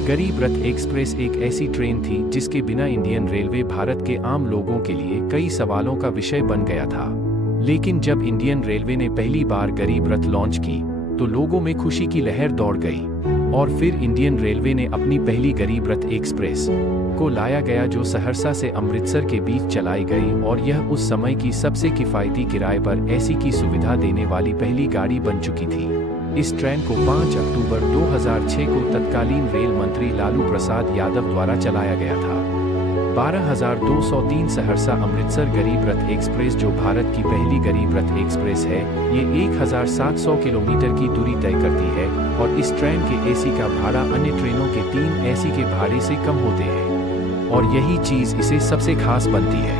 गरीब रथ एक्सप्रेस एक ऐसी ट्रेन थी जिसके बिना इंडियन रेलवे भारत के आम लोगों के लिए कई सवालों का विषय बन गया था। लेकिन जब इंडियन रेलवे ने पहली बार गरीब रथ लॉन्च की तो लोगों में खुशी की लहर दौड़ गई और फिर इंडियन रेलवे ने अपनी पहली गरीब रथ एक्सप्रेस को लाया गया जो सहरसा से अमृतसर के बीच चलाई गई और यह उस समय की सबसे किफ़ायती किराए पर एसी की सुविधा देने वाली पहली गाड़ी बन चुकी थी। इस ट्रेन को 5 अक्टूबर 2006 को तत्कालीन रेल मंत्री लालू प्रसाद यादव द्वारा चलाया गया था। 12,203 सहरसा अमृतसर गरीब रथ एक्सप्रेस जो भारत की पहली गरीब रथ एक्सप्रेस है, ये 1,700 किलोमीटर की दूरी तय करती है और इस ट्रेन के एसी का भाड़ा अन्य ट्रेनों के 3 एसी के भाड़े से कम होते हैं और यही चीज़ इसे सबसे खास बनती है।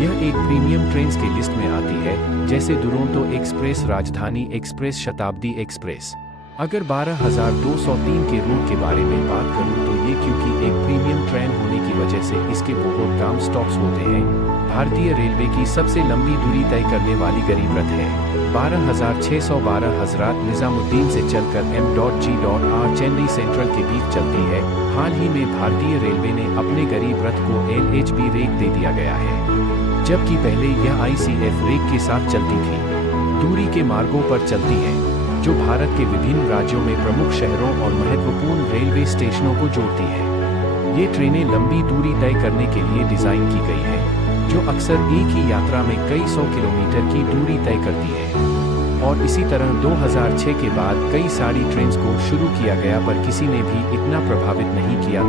यह एक प्रीमियम ट्रेन की लिस्ट में आती है, जैसे दुरंतो एक्सप्रेस, राजधानी एक्सप्रेस, शताब्दी एक्सप्रेस। अगर 12,203 के रूट के बारे में बात करूं तो ये क्योंकि एक प्रीमियम ट्रेन होने की वजह से इसके बहुत कम स्टॉप्स होते हैं। भारतीय रेलवे की सबसे लंबी दूरी तय करने वाली गरीब रथ है। 12,612 हजरत निजामुद्दीन से चलकर M.G.R चेन्नई सेंट्रल के बीच चलती है। हाल ही में भारतीय रेलवे ने अपने गरीब रथ को LHB रेक दे दिया गया है, जबकि पहले यह ICF रेक के साथ चलती थी। दूरी के मार्गों पर चलती है जो भारत के विभिन्न राज्यों में प्रमुख शहरों और महत्वपूर्ण रेलवे स्टेशनों को जोड़ती है। ये ट्रेनें लंबी दूरी तय करने के लिए डिज़ाइन की गई है, जो अक्सर एक ही यात्रा में कई 100 किलोमीटर की दूरी तय करती है। और इसी तरह 2006 के बाद कई सारी ट्रेन्स को शुरू किया गया पर किसी ने भी इतना प्रभावित नहीं किया।